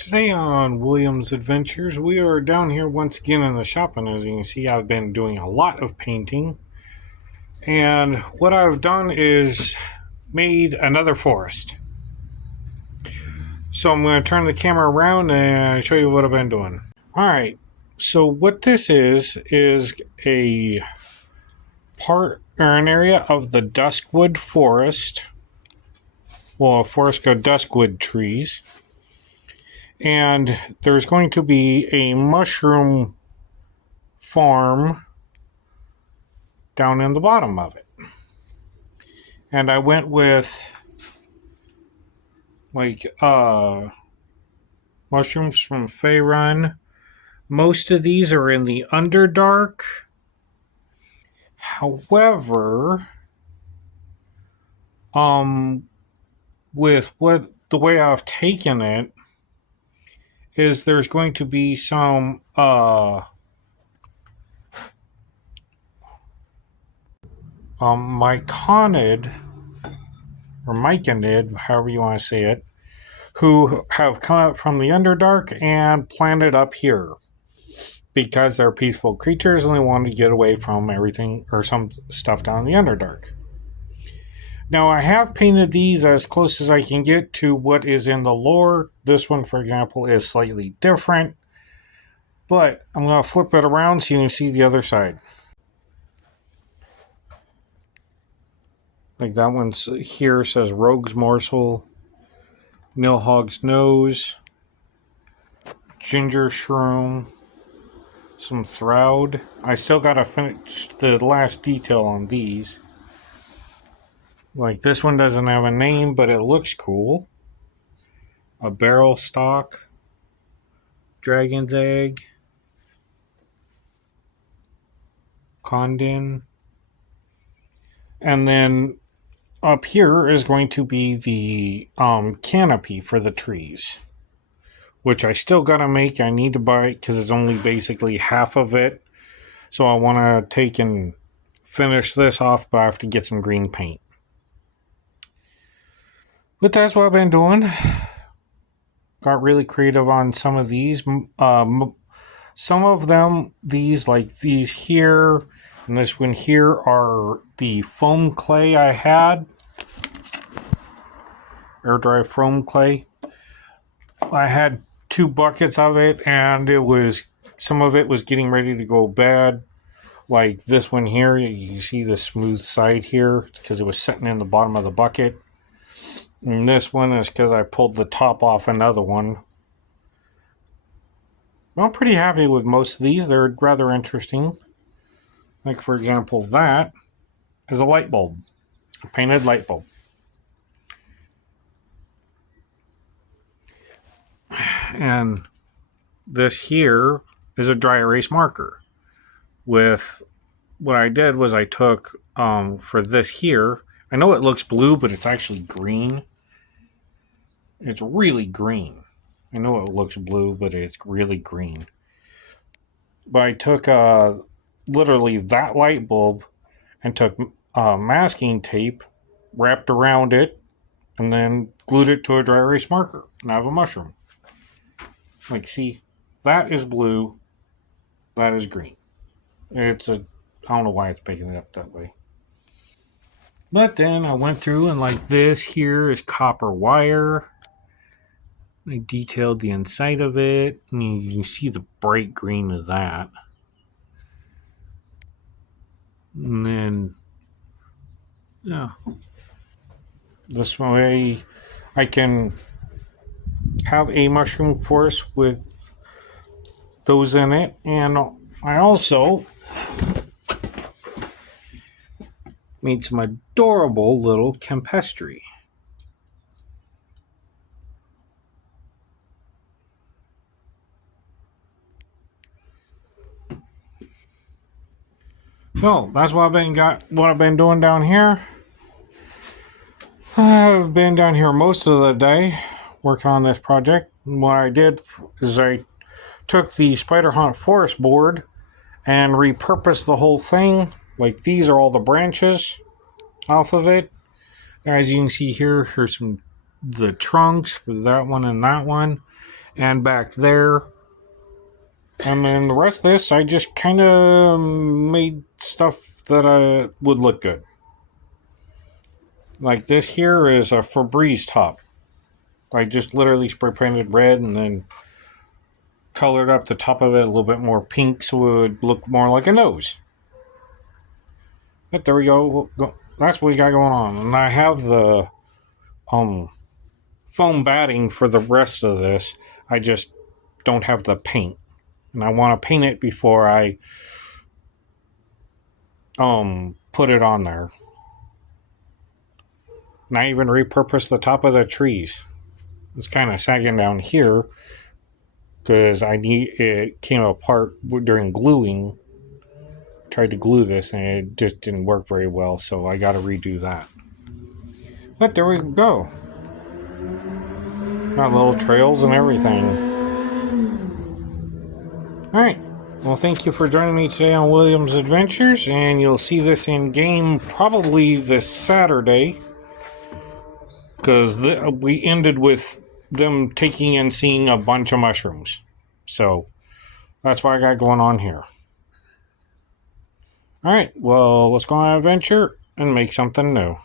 Today on Williams Adventures, we are down here once again in the shop, and as you can see, I've been doing a lot of painting. And what I've done is made another forest. So I'm going to turn the camera around and show you what I've been doing. Alright, so what this is a part or an area of the Duskwood Forest. Well, forest called Duskwood trees. And there's going to be a mushroom farm down in the bottom of it. And I went with mushrooms from Faerun. Most of these are in the Underdark. However, with the way I've taken it is there's going to be some myconid or myconid, however you want to say it, who have come out from the Underdark and planted up here because they're peaceful creatures and they want to get away from everything or some stuff down in the Underdark. Now, I have painted these as close as I can get to what is in the lore. This one, for example, is slightly different, but I'm going to flip it around so you can see the other side. Like that one here says Rogue's Morsel, Nilhog's Nose, Ginger Shroom, some Throud. I still got to finish the last detail on these. Like this one doesn't have a name, but it looks cool. A Barrel Stalk, Dragon's Egg, Condon. And then up here is going to be the canopy for the trees, which I still gotta make. I need to buy it because it's only basically half of it. So I want to take and finish this off, but I have to get some green paint. But that's what I've been doing. Got really creative on some of these. Some of them, like these here and this one here, are the foam clay I had. Air dry foam clay. I had 2 buckets of it, and some of it was getting ready to go bad. Like this one here, you see the smooth side here because it was sitting in the bottom of the bucket. And this one is because I pulled the top off another one. I'm pretty happy with most of these. They're rather interesting. Like, for example, that is a light bulb. A painted light bulb. And this here is a dry erase marker. With what I did was I took, for this here, I know it looks blue, but it's actually green. It's really green. I know it looks blue, but it's really green. But I took literally that light bulb and took masking tape, wrapped around it, and then glued it to a dry erase marker. And I have a mushroom. Like, see, that is blue, that is green. I don't know why it's picking it up that way. But then I went through and like this here is copper wire. I detailed the inside of it. And you can see the bright green of that. And then, yeah. This way I can have a mushroom forest with those in it. And I also made some adorable little Campestri. So that's what I've been doing down here. I've been down here most of the day working on this project. And what I did is I took the Spiderhaunt Forest board and repurposed the whole thing. Like, these are all the branches off of it. As you can see here, here's the trunks for that one and that one. and back there. And then the rest of this, I just kind of made stuff that would look good. Like this here is a Febreze top. I just literally spray painted red and then colored up the top of it a little bit more pink so it would look more like a nose. But there we go. That's what we got going on. And I have the foam batting for the rest of this. I just don't have the paint. And I want to paint it before I put it on there. And I even repurposed the top of the trees. It's kind of sagging down here because it came apart during gluing. Tried to glue this and it just didn't work very well, so I got to redo that. But there we go. Got little trails and everything. Alright. Well, thank you for joining me today on William's Adventures, and you'll see this in game probably this Saturday, because we ended with them taking and seeing a bunch of mushrooms. So that's what I got going on here. Alright, well, let's go on an adventure and make something new.